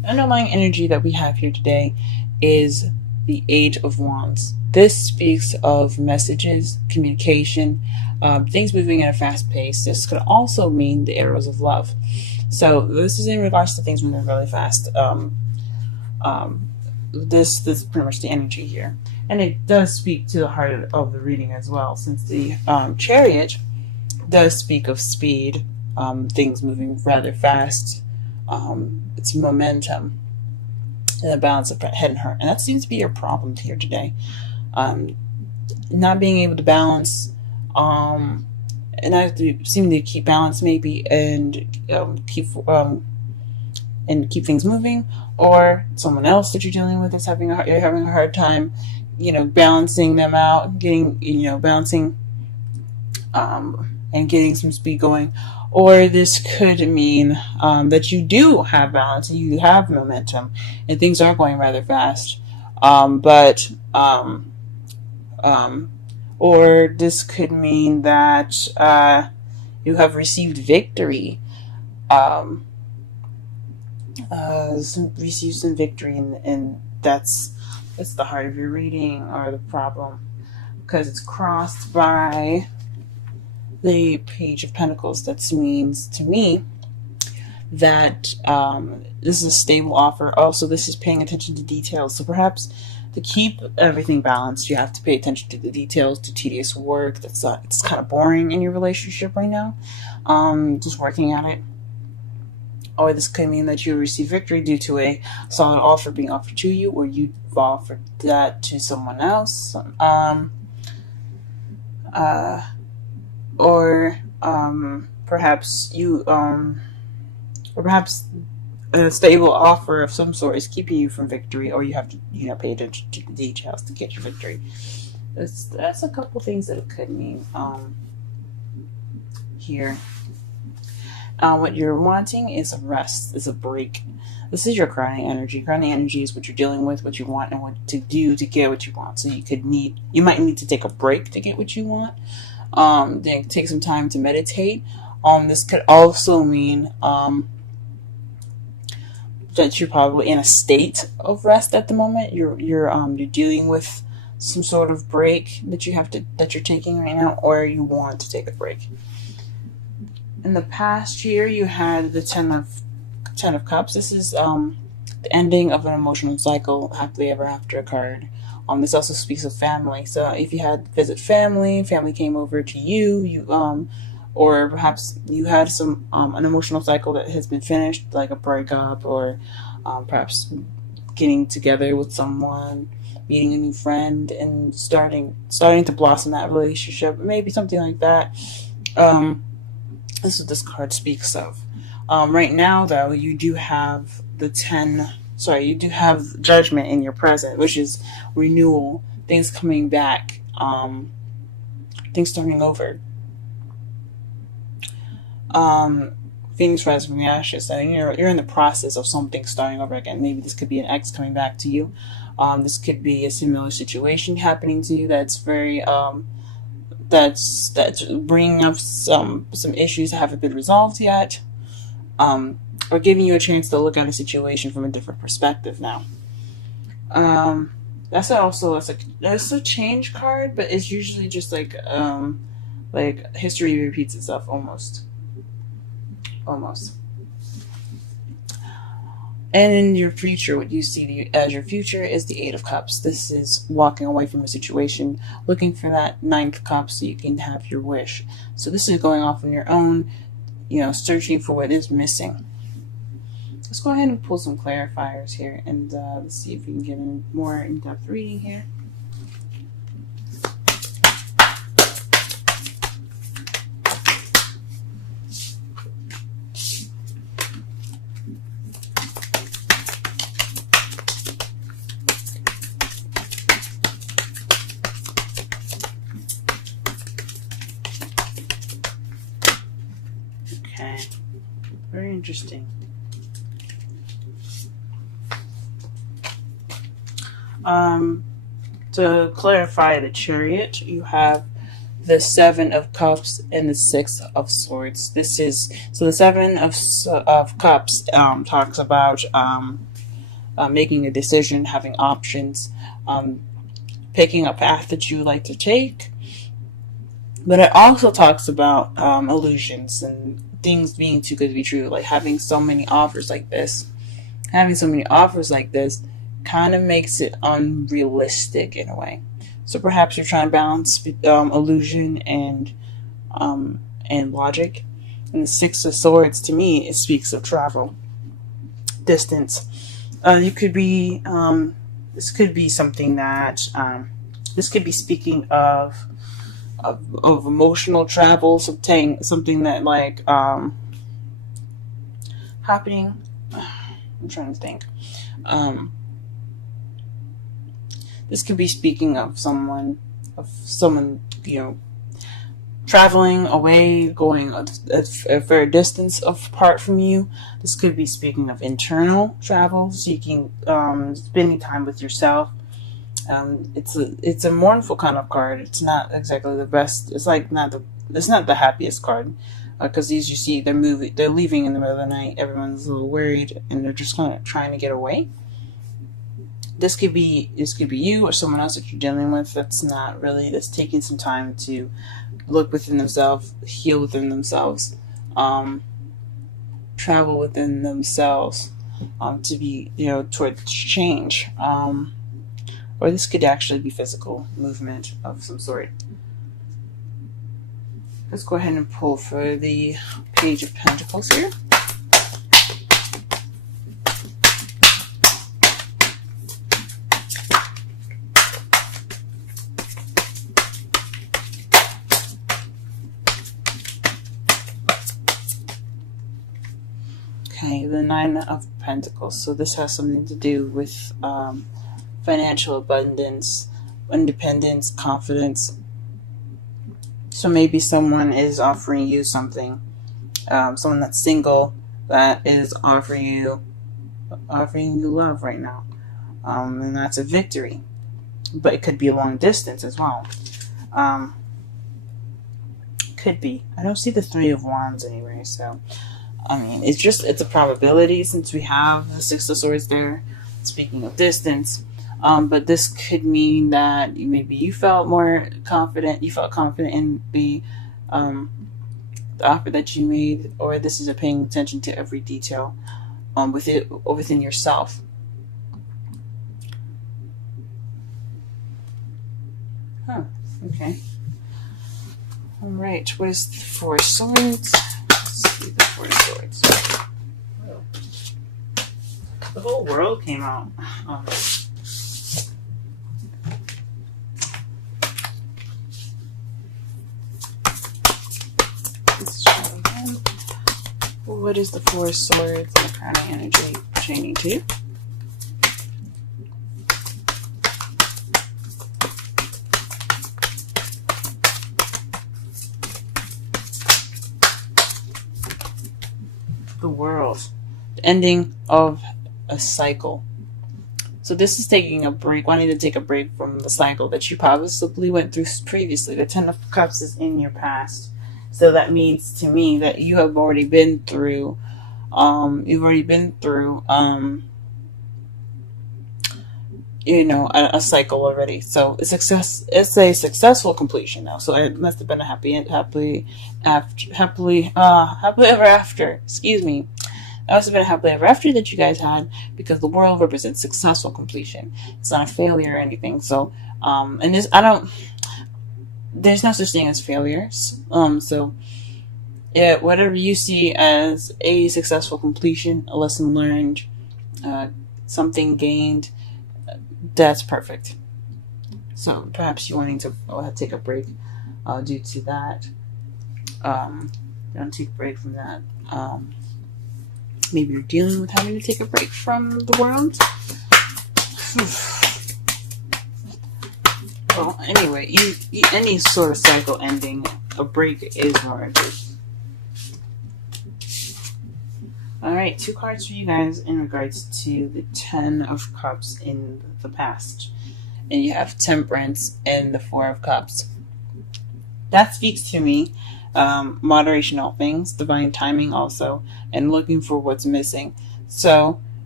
underlying energy that we have here today is the Eight of Wands. This speaks of messages, communication, things moving at a fast pace. This could also mean the arrows of love. So this is in regards to things moving really fast. This is pretty much the energy here, and it does speak to the heart of the reading as well, since the Chariot does speak of speed, things moving rather fast. It's momentum and the balance of head and heart, and that seems to be your problem here today. Not being able to balance, and not seeming to keep balance maybe, and keep things moving, or someone else that you're dealing with is you're having a hard time, balancing them out, getting, balancing, and getting some speed going. Or this could mean that you do have balance, and you have momentum, and things are going rather fast. Or this could mean that you have received victory. Receive some victory, and that's the heart of your reading, or the problem, because it's crossed by the Page of Pentacles. That means to me that this is a stable offer. Also, this is paying attention to details. So perhaps to keep everything balanced, you have to pay attention to the details, to tedious work it's kind of boring in your relationship right now. Just working at it. Or this could mean that you receive victory due to a solid offer being offered to you, or you've offered that to someone else. Or perhaps a stable offer of some sort is keeping you from victory, or you have to pay attention to the details to get your victory. That's a couple things that it could mean here. What you're wanting is a rest, is a break. This is your crowning energy. Crowning energy is what you're dealing with, what you want, and what to do to get what you want. So you might need to take a break to get what you want. Then take some time to meditate. This could also mean that you're probably in a state of rest at the moment. You're dealing with some sort of break that you're taking right now, or you want to take a break. In the past year, you had the Ten of Cups. This is the ending of an emotional cycle, happily ever after card. This also speaks of family. So if you had visit family came over to you, or perhaps you had some an emotional cycle that has been finished, like a breakup, or perhaps getting together with someone, meeting a new friend, and starting to blossom that relationship, maybe something like that. This is what this card speaks of. Right now, though, you do have you do have Judgment in your present, which is renewal, things coming back, things starting over. Phoenix rising from the ashes. So you're in the process of something starting over again. Maybe this could be an ex coming back to you. This could be a similar situation happening to you that's very that's bringing up some issues that haven't been resolved yet, or giving you a chance to look at a situation from a different perspective now. That's a change card, but it's usually just like history repeats itself almost. And in your future, what you see as your future is the Eight of Cups. This is walking away from a situation, looking for that Ninth Cup so you can have your wish. So this is going off on your own, searching for what is missing. Let's go ahead and pull some clarifiers here, and let's see if we can get a more in-depth reading here. Okay, very interesting. To clarify the Chariot, you have the Seven of Cups and the Six of Swords. The Seven of Cups talks about making a decision, having options, picking a path that you like to take. But it also talks about illusions and things being too good to be true, like having so many offers like this. Having so many offers like this kind of makes it unrealistic in a way. So perhaps you're trying to balance illusion and logic. And the Six of Swords, to me, it speaks of travel, distance. You could be this could be something that this could be speaking of emotional travel, something that like happening. I'm trying to think. This could be speaking of someone, traveling away, going a fair distance apart from you. This could be speaking of internal travel, seeking, spending time with yourself. It's a mournful kind of card. It's not exactly the best. It's not the happiest card, because these, you see, they're leaving in the middle of the night. Everyone's a little worried and they're just kind of trying to get away. This could be you or someone else that you're dealing with that's taking some time to look within themselves, heal within themselves, travel within themselves, to be, towards change. Or this could actually be physical movement of some sort. Let's go ahead and pull for the Page of Pentacles here. Okay, the Nine of Pentacles. So this has something to do with financial abundance, independence, confidence. So maybe someone is offering you something. Someone that's single that is offering you love right now, and that's a victory. But it could be a long distance as well. Could be. I don't see the Three of Wands anyway, so I mean, it's a probability since we have the Six of Swords there. Speaking of distance. But this could mean that maybe you felt more confident. You felt confident in the offer that you made, or this is a paying attention to every detail within yourself. Okay. All right. What is the Four of Swords? Let's see the Four of Swords. The whole world came out. What is the Four of Swords and the Crown of Energy pertaining to? The World. The ending of a cycle. So this is taking a break, wanting to take a break from the cycle that you possibly went through previously. The Ten of Cups is in your past. So that means to me that you have already been through, a cycle already. So it's a successful completion now. So it must have been a happily ever after. Excuse me. That must have been a happily ever after that you guys had, because the world represents successful completion. It's not a failure or anything. So, there's no such thing as failures. So, yeah, whatever you see as a successful completion, a lesson learned, something gained, that's perfect. So perhaps you're wanting to take a break due to that. Don't take a break from that. Maybe you're dealing with having to take a break from the world. Well, anyway, any sort of cycle ending, a break is warranted. Alright, 2 cards for you guys in regards to the Ten of Cups in the past. And you have Temperance and the Four of Cups. That speaks to me, moderation in all things, divine timing also, and looking for what's missing. So,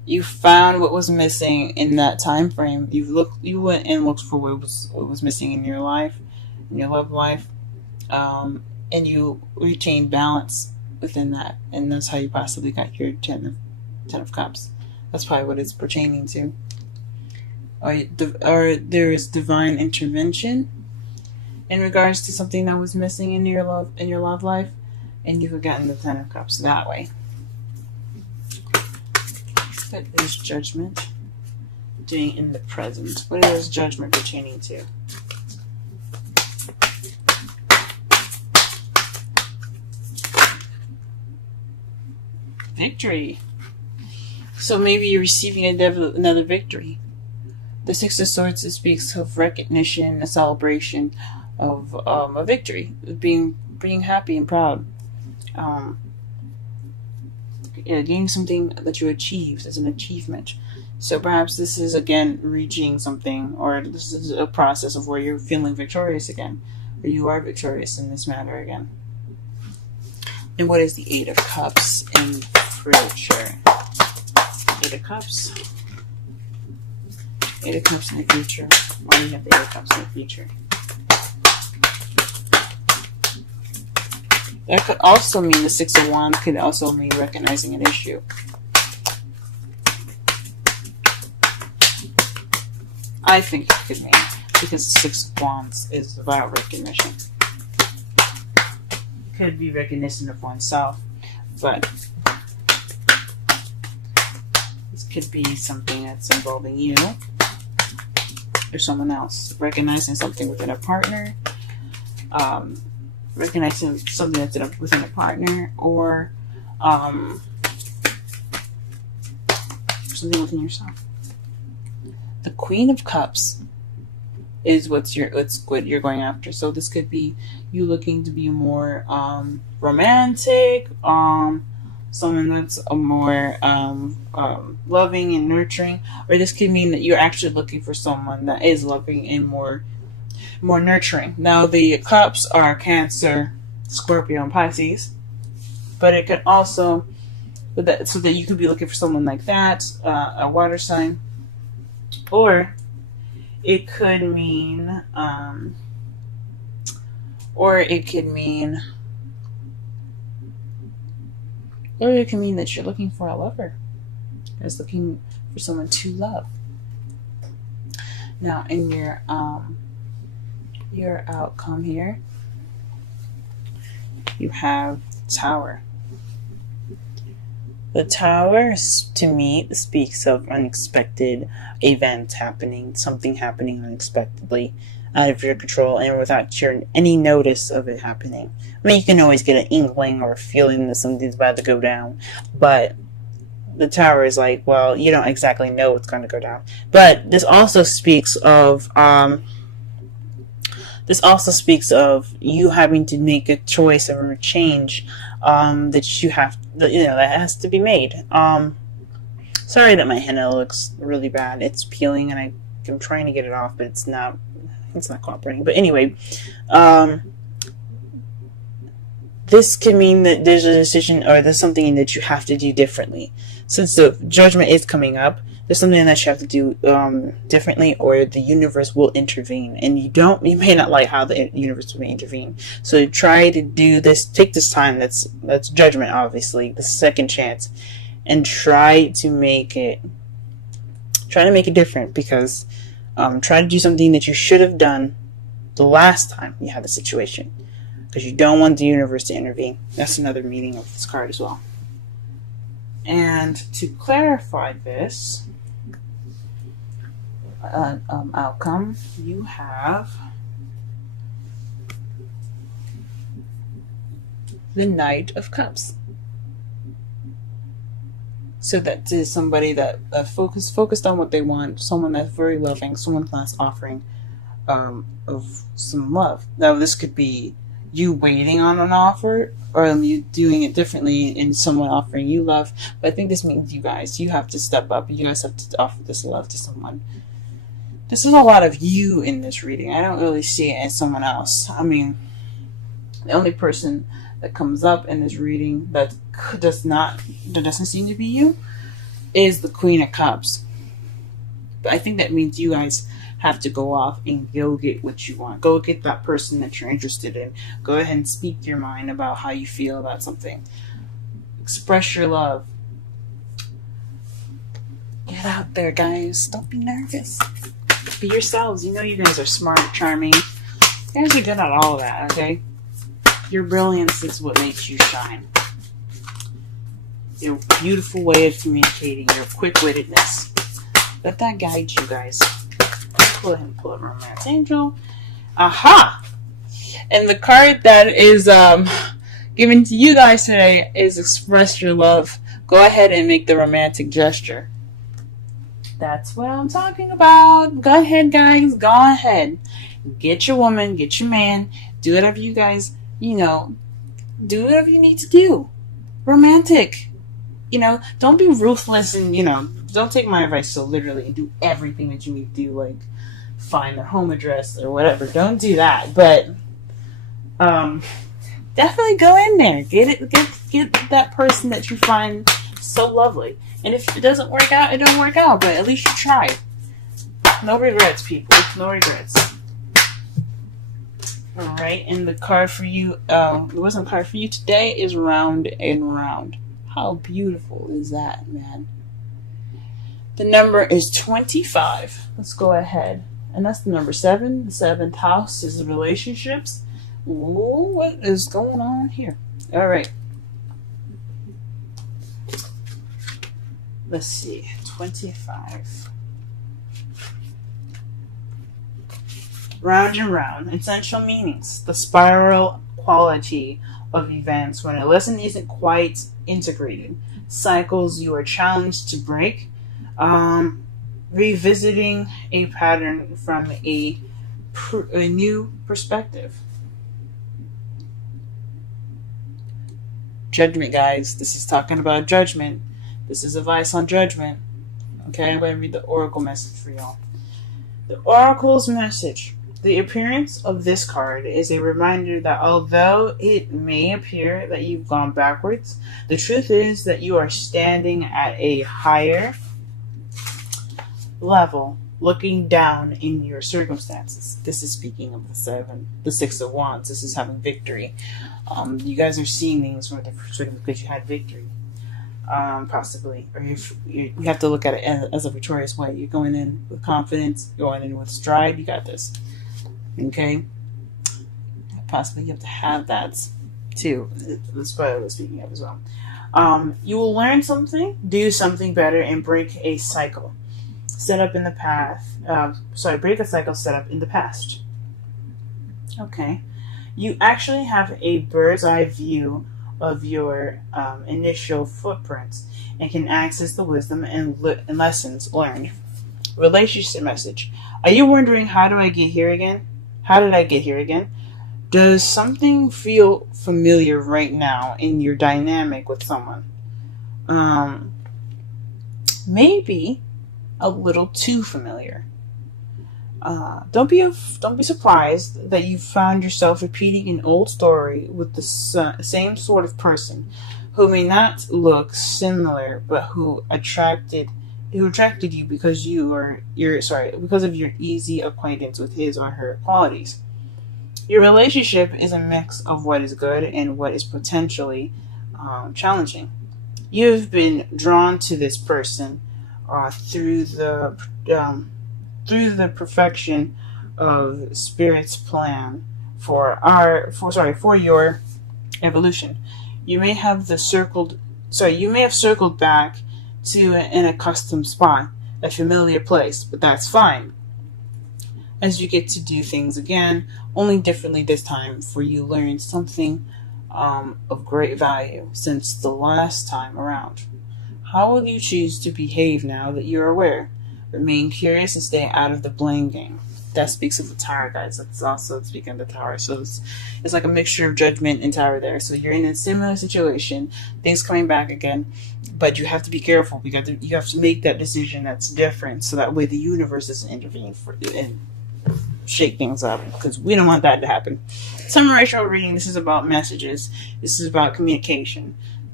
You found what was missing in that time frame. You went and looked for what was missing in your life, in your love life, and you retained balance within that, and that's how you possibly got your ten of cups. That's probably what it's pertaining to. Or there is divine intervention in regards to something that was missing in your love life, and you've gotten the Ten of Cups that way. What is judgment doing in the present? What is judgment pertaining to? Victory. So maybe you're receiving another victory. The Six of Swords speaks of recognition, a celebration of a victory, being happy and proud. Getting something that you achieved as an achievement. So perhaps this is again reaching something, or this is a process of where you're feeling victorious again, or you are victorious in this matter again. And what is the Eight of Cups in future? Eight of Cups. Eight of Cups in the future. Why do you have the Eight of Cups in the future? That could also mean the Six of Wands could also mean recognizing an issue. I think it could mean, because the Six of Wands is about recognition. It could be recognition of oneself, but this could be something that's involving you or someone else. Recognizing something within a partner, recognizing something that's within a partner, or something within yourself. The Queen of Cups is what you're going after. So this could be you looking to be more romantic, someone that's a more loving and nurturing, or this could mean that you're actually looking for someone that is loving and more nurturing. Now the cups are Cancer, Scorpio, and Pisces, but it could also, so that you could be looking for someone like that, a water sign, or it could mean, that you're looking for a lover, is looking for someone to love. Now in your outcome here, you have Tower. The Tower, to me, speaks of unexpected events happening, something happening unexpectedly, out of your control, and without any notice of it happening. I mean, you can always get an inkling or a feeling that something's about to go down, but the Tower is like, well, you don't exactly know what's going to go down. But this also speaks of you having to make a choice or a change that has to be made. Sorry that my henna looks really bad. It's peeling and I'm trying to get it off, but it's not cooperating. But anyway, this could mean that there's a decision or there's something that you have to do differently. Since the judgment is coming up, there's something that you have to do differently, or the universe will intervene. And you may not like how the universe will intervene. So try to do this, take this time, that's judgment, obviously, the second chance, and try to make it different, because try to do something that you should have done the last time you had the situation, because you don't want the universe to intervene. That's another meaning of this card as well. And to clarify this outcome, you have the Knight of Cups. So that is somebody that focused on what they want, someone that's very loving, someone that's offering of some love. Now this could be you waiting on an offer, or you doing it differently and someone offering you love. But I think this means you have to step up. You guys have to offer this love to someone. This is a lot of you in this reading. I don't really see it as someone else. I mean, the only person that comes up in this reading that doesn't seem to be you is the Queen of Cups. But I think that means you guys have to go off and go get what you want. Go get that person that you're interested in. Go ahead and speak your mind about how you feel about something. Express your love. Get out there, guys. Don't be nervous. Be yourselves. You know you guys are smart, charming. You guys are good at all of that, okay? Your brilliance is what makes you shine. Your beautiful way of communicating, your quick-wittedness. Let that guide you guys. Pull a romance angel. Aha! And the card that is given to you guys today is express your love. Go ahead and make the romantic gesture. That's what I'm talking about. Go ahead, guys. Go ahead. Get your woman, get your man. Do whatever you guys, do whatever you need to do. Romantic. Don't be ruthless and, don't take my advice so literally and do everything that you need to do, like find their home address or whatever. Don't do that. But definitely go in there. Get that person that you find so lovely. And if it doesn't work out, it don't work out. But at least you tried. No regrets, people. No regrets. Alright, and the card for you, the wisdom card for you today is Round and Round. How beautiful is that, man? The number is 25. Let's go ahead. And that's the number 7. The 7th house is relationships. Ooh, what is going on here? Alright. Let's see. 25. Round and round. Essential meanings. The spiral quality of events when a lesson isn't quite integrated. Cycles you are challenged to break. Revisiting a pattern from a new perspective. Judgment, guys. This is talking about judgment. This is advice on judgment. Okay, I'm going to read the oracle message for y'all. The oracle's message. The appearance of this card is a reminder that although it may appear that you've gone backwards, the truth is that you are standing at a higher level, looking down in your circumstances. This is speaking of the 6 of Wands. This is having victory. You guys are seeing things from a different perspective because you had victory. Possibly, or you have to look at it as a victorious way. You're going in with confidence, going in with stride. You got this. Okay, possibly you have to have that too. That's what I was speaking of as well. You will learn something, do something better, and break a cycle set up in the past. Break a cycle set up in the past. Okay, you actually have a bird's eye view of your initial footprints and can access the wisdom and lessons learned. Relationship message. Are you wondering, how do I get here again? How did I get here again? Does something feel familiar right now in your dynamic with someone? Maybe a little too familiar. Don't be surprised that you found yourself repeating an old story with the same sort of person who may not look similar, but who attracted you because because of your easy acquaintance with his or her qualities. Your relationship is a mix of what is good and what is potentially challenging. You've been drawn to this person through the perfection of Spirit's plan for your evolution. You may have circled back to an accustomed spot, a familiar place, but that's fine, as you get to do things again, only differently this time, for you learned something of great value since the last time around. How will you choose to behave now that you're aware? Remain curious and stay out of the blame game. That speaks of the Tower, guys. That's also speaking of the Tower. So it's like a mixture of Judgment and Tower there. So you're in a similar situation, things coming back again, but you have to be careful. You have to make that decision that's different, so that way the universe doesn't intervene and shake things up, because we don't want that to happen. Summary reading. This is about messages. This is about communication.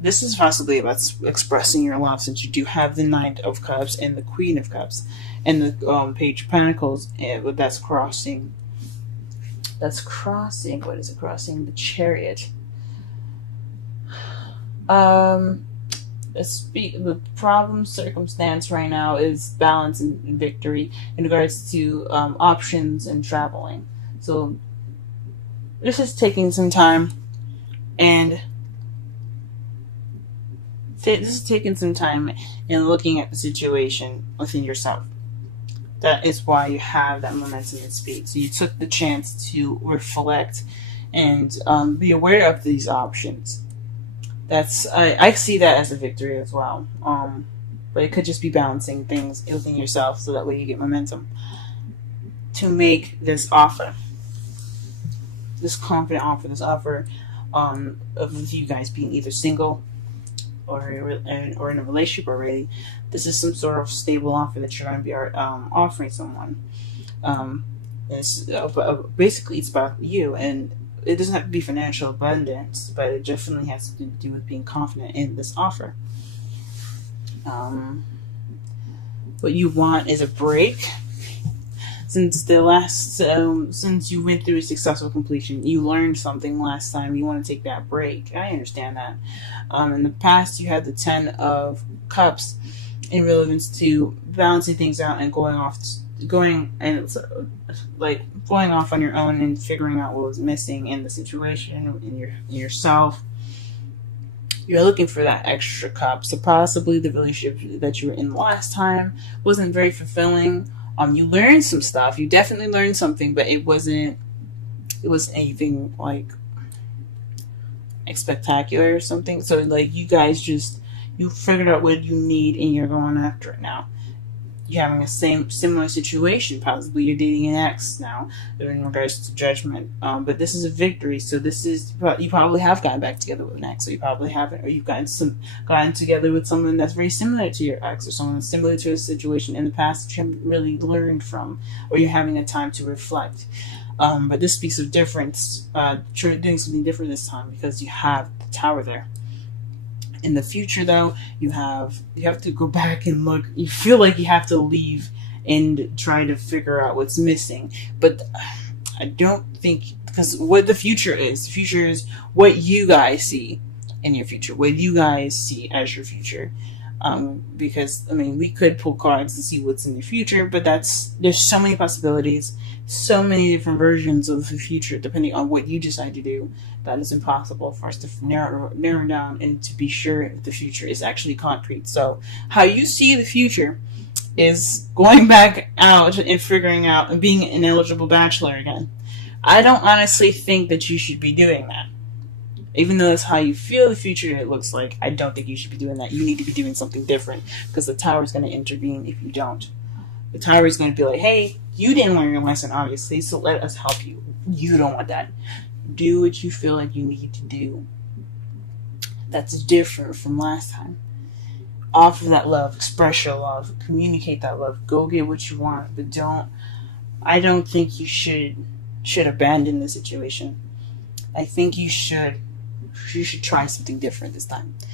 this is possibly about expressing your love, since you do have the Knight of Cups and the Queen of Cups and the Page of Pentacles. And that's crossing. That's crossing. What is it crossing? The Chariot. The problem circumstance right now is balance and victory in regards to options and traveling. So this is taking some time, and looking at the situation within yourself. That is why you have that momentum and speed. So you took the chance to reflect and be aware of these options. I see that as a victory as well. But it could just be balancing things within yourself, so that way you get momentum to make this offer, this confident offer, this offer of you guys being either single or in a relationship already. This is some sort of stable offer that you're going to be offering someone. Basically, it's about you, and it doesn't have to be financial abundance, but it definitely has to do with being confident in this offer. What you want is a break. Since since you went through a successful completion, you learned something last time. You want to take that break. I understand that. In the past, you had the 10 of Cups in relevance to balancing things out and going off on your own and figuring out what was missing in the situation, in yourself. You're looking for that extra cup. So possibly the relationship that you were in last time wasn't very fulfilling. You learned some stuff. You definitely learned something, but it wasn't anything like spectacular or something. So like you guys you figured out what you need and you're going after it now. You're having a similar situation. Possibly you're dating an ex now in regards to judgment. But this is a victory. So you probably have gotten back together with an ex, or you probably haven't, or you've gotten together with someone that's very similar to your ex, or someone that's similar to a situation in the past that you haven't really learned from, or you're having a time to reflect. But this speaks of difference. You're doing something different this time because you have the Tower there. In the future, though, you have to go back and look. You feel like you have to leave and try to figure out what's missing. But I don't think, because what the future is what you guys see in your future, what you guys see as your future. Because, I mean, we could pull cards to see what's in the future, but there's so many possibilities, so many different versions of the future, depending on what you decide to do, that it's impossible for us to narrow down and to be sure if the future is actually concrete. So how you see the future is going back out and figuring out and being an eligible bachelor again. I don't honestly think that you should be doing that. Even though that's how you feel the future it looks like, I don't think you should be doing that. You need to be doing something different, because the Tower is going to intervene if you don't. The Tower is going to be like, hey, you didn't learn your lesson, obviously, so let us help you. You don't want that. Do what you feel like you need to do. That's different from last time. Offer that love. Express your love. Communicate that love. Go get what you want, but I don't think you should abandon the situation. I think you should try something different this time.